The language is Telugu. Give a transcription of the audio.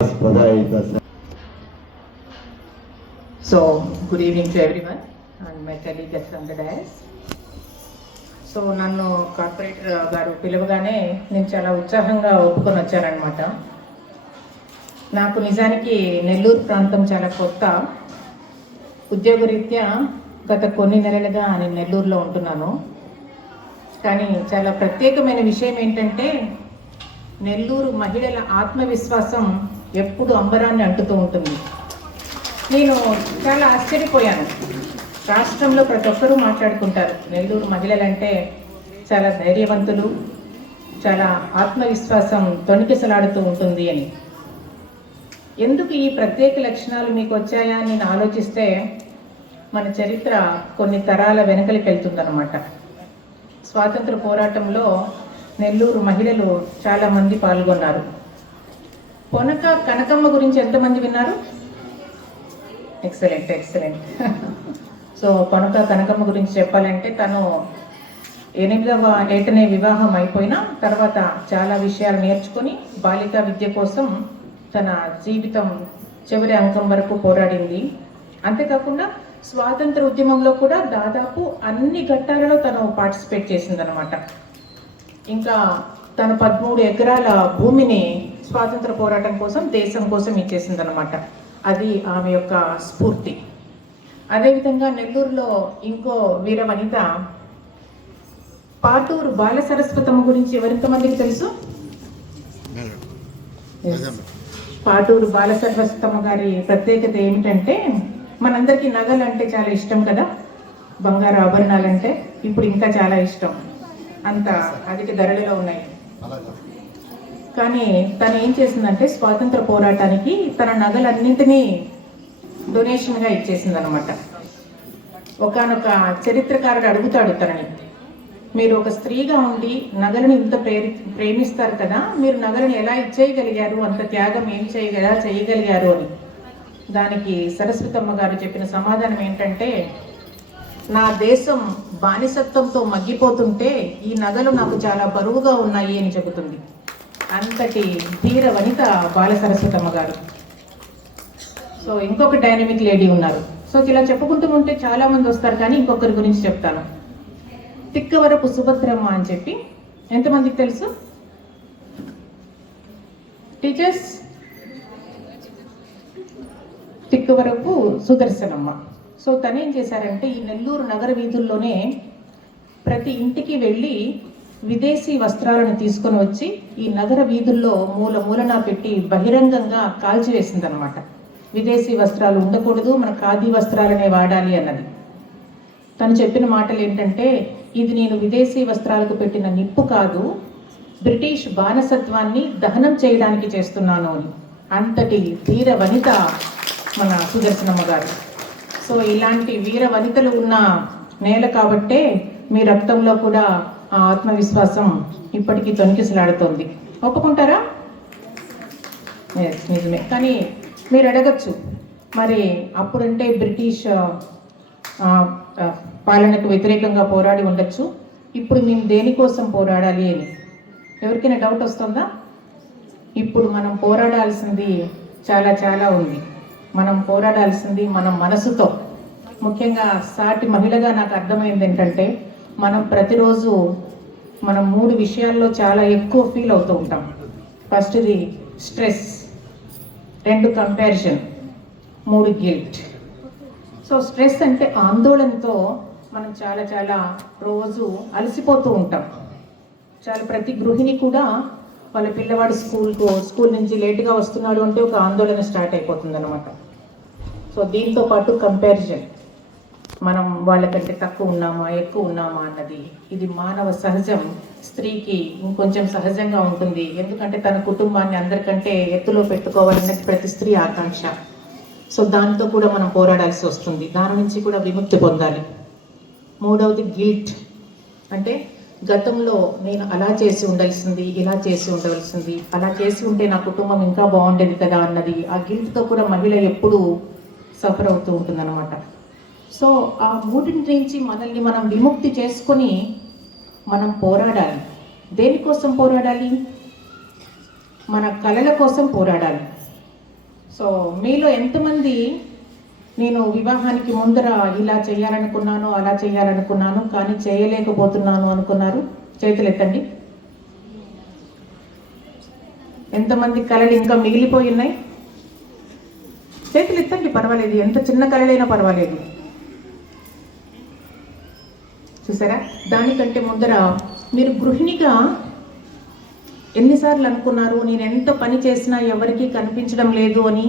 So, good evening to everyone and my colleagues from the dais. So నన్ను కార్పొరేటర్ గారు పిలవగానే నేను చాలా ఉత్సాహంగా ఒప్పుకొని వచ్చారనమాట. నాకు నిజానికి నెల్లూరు ప్రాంతం చాలా కొత్త. ఉద్యోగరీత్యా గత కొన్ని నెలలుగా నేను నెల్లూరులో ఉంటున్నాను. కానీ చాలా ప్రత్యేకమైన విషయం ఏంటంటే నెల్లూరు మహిళల ఆత్మవిశ్వాసం ఎప్పుడు అంబరాన్ని అంటుతూ ఉంటుంది. నేను చాలా ఆశ్చర్యపోయాను. రాష్ట్రంలో ప్రతి ఒక్కరూ మాట్లాడుకుంటారు నెల్లూరు మహిళలంటే చాలా ధైర్యవంతులు, చాలా ఆత్మవిశ్వాసం తొణికిసలాడుతూ ఉంటుంది అని. ఎందుకు ఈ ప్రత్యేక లక్షణాలు మీకు వచ్చాయా అని నేను ఆలోచిస్తే మన చరిత్ర కొన్ని తరాల వెనకలికి వెళ్తుందన్నమాట. స్వాతంత్ర పోరాటంలో నెల్లూరు మహిళలు చాలామంది పాల్గొన్నారు. పొనక కనకమ్మ గురించి ఎంతమంది విన్నారు? ఎక్సలెంట్. సో పొనక కనకమ్మ గురించి చెప్పాలంటే తను 8వ ఏటనే వివాహం అయిపోయినా తర్వాత చాలా విషయాలు నేర్చుకొని బాలికా విద్య కోసం తన జీవితం చివరి అంకం వరకు పోరాడింది. అంతేకాకుండా స్వాతంత్ర ఉద్యమంలో కూడా దాదాపు అన్ని ఘట్టాలలో తను పార్టిసిపేట్ చేసిందనమాట. ఇంకా తన 13 ఎకరాల భూమిని స్వాతంత్ర పోరాటం కోసం దేశం కోసం ఇచ్చేసిందనమాట. అది ఆమె యొక్క స్ఫూర్తి. అదేవిధంగా నెల్లూరులో ఇంకో వీర వనిత పాటూరు బాల సరస్వతమ్మ గురించి ఎవరింతమందికి తెలుసు? పాటూరు బాల సరస్వతమ్మ గారి ప్రత్యేకత ఏమిటంటే మనందరికీ నగలు అంటే చాలా ఇష్టం కదా, బంగారు ఆభరణాలంటే ఇప్పుడు ఇంకా చాలా ఇష్టం, అంత అధిక ధరలలో ఉన్నాయి. కానీ తను ఏం చేసిందంటే స్వాతంత్ర పోరాటానికి తన నగలన్నింటినీ డొనేషన్గా ఇచ్చేసిందనమాట. ఒకానొక చరిత్రకారుడు అడుగుతాడు తనని, మీరు ఒక స్త్రీగా ఉండి నగలను ఇంత ప్రేమిస్తారు కదా, మీరు నగలను ఎలా ఇచ్చేయగలిగారు, అంత త్యాగం ఎలా చేయగలిగారు అని. దానికి సరస్వతమ్మ గారు చెప్పిన సమాధానం ఏంటంటే, నా దేశం బానిసత్వంతో మగ్గిపోతుంటే ఈ నగలు నాకు చాలా బరువుగా ఉన్నాయి అని చెబుతుంది. అంతటి ధీర వనిత బాల సరస్వతమ్మ గారు. సో ఇంకొక డైనమిక్ లేడీ ఉన్నారు. సో ఇలా చెప్పుకుంటూ ఉంటే చాలా మంది వస్తారు, కానీ ఇంకొకరి గురించి చెప్తాను. తిక్కవరపు సుభద్రమ్మ అని చెప్పి ఎంతమందికి తెలుసు? టీచర్స్, తిక్కవరపు సుదర్శనమ్మ. సో తను ఏం చేశారంటే ఈ నెల్లూరు నగర వీధుల్లోనే ప్రతి ఇంటికి వెళ్ళి విదేశీ వస్త్రాలను తీసుకొని వచ్చి ఈ నగర వీధుల్లో మూలన పెట్టి బహిరంగంగా కాల్చివేసిందనమాట. విదేశీ వస్త్రాలు ఉండకూడదు, మన ఖాదీ వస్త్రాలనే వాడాలి అన్నది. తను చెప్పిన మాటలు ఏంటంటే, ఇది నేను విదేశీ వస్త్రాలకు పెట్టిన నిప్పు కాదు, బ్రిటిష్ బానిసత్వాన్ని దహనం చేయడానికి చేస్తున్నాను అని. అంతటి ధీర వనిత మన సుదర్శనమ్మ గారు. సో ఇలాంటి వీర వనితలు ఉన్న నేల కాబట్టే మీ రక్తంలో కూడా ఆ ఆత్మవిశ్వాసం ఇప్పటికీ తొణికిసలాడుతోంది. ఒప్పుకుంటారా? నిజమే. కానీ మీరు అడగచ్చు, మరి అప్పుడంటే బ్రిటిష్ పాలనకు వ్యతిరేకంగా పోరాడి ఉండొచ్చు, ఇప్పుడు మేము దేనికోసం పోరాడాలి అని ఎవరికైనా డౌట్ వస్తుందా? ఇప్పుడు మనం పోరాడాల్సింది చాలా చాలా ఉంది. మనం పోరాడాల్సింది మన మనసుతో. ముఖ్యంగా సాటి మహిళగా నాకు అర్థమైంది ఏంటంటే, మనం ప్రతిరోజు 3 విషయాల్లో చాలా ఎక్కువ ఫీల్ అవుతూ ఉంటాం. ఫస్ట్ది stress, 2 comparison, 3 guilt. So stress అంటే ఆందోళనతో మనం చాలా చాలా రోజు అలసిపోతూ ఉంటాం. ప్రతి గృహిణి కూడా వాళ్ళ పిల్లవాడు స్కూల్ నుంచి లేటుగా వస్తున్నాడు అంటే ఒక ఆందోళన స్టార్ట్ అయిపోతుంది అనమాట. సో దీంతో పాటు కంపారిజన్, మనం వాళ్ళకంటే తక్కువ ఉన్నామా ఎక్కువ ఉన్నామా అన్నది. ఇది మానవ సహజం. స్త్రీకి ఇంకొంచెం సహజంగా ఉంటుంది, ఎందుకంటే తన కుటుంబాన్ని అందరికంటే ఎత్తులో పెట్టుకోవాలన్నది ప్రతి స్త్రీ ఆకాంక్ష. సో దాంతో కూడా మనం పోరాడాల్సి వస్తుంది, దాని నుంచి కూడా విముక్తి పొందాలి. 3వది గిల్ట్, అంటే గతంలో నేను అలా చేసి ఉండాల్సింది, ఇలా చేసి ఉండవలసింది, అలా చేసి ఉంటే నా కుటుంబం ఇంకా బాగుండేది కదా అన్నది. ఆ గిల్ట్తో కూడా మహిళ ఎప్పుడూ సఫర్ అవుతూ ఉంటుందన్నమాట. సో ఆ 3 నుంచి మనల్ని మనం విముక్తి చేసుకొని మనం పోరాడాలి. దేనికోసం పోరాడాలి? మన కళల కోసం పోరాడాలి. సో మీలో ఎంతమంది నేను వివాహానికి ముందర ఇలా చేయాలనుకున్నాను, అలా చేయాలనుకున్నాను, కానీ చేయలేకపోతున్నాను అనుకున్నారు? చేతులు ఎత్తండి. ఎంతమంది కళలు ఇంకా మిగిలిపోయి ఉన్నాయి? చేతులు ఎత్తండి, పర్వాలేదు, ఎంత చిన్న కళలైనా పర్వాలేదు. చూసారా? దానికంటే ముందర మీరు గృహిణిగా ఎన్నిసార్లు అనుకున్నారు, నేను ఎంత పని చేసినా ఎవరికీ కనిపించడం లేదు అని?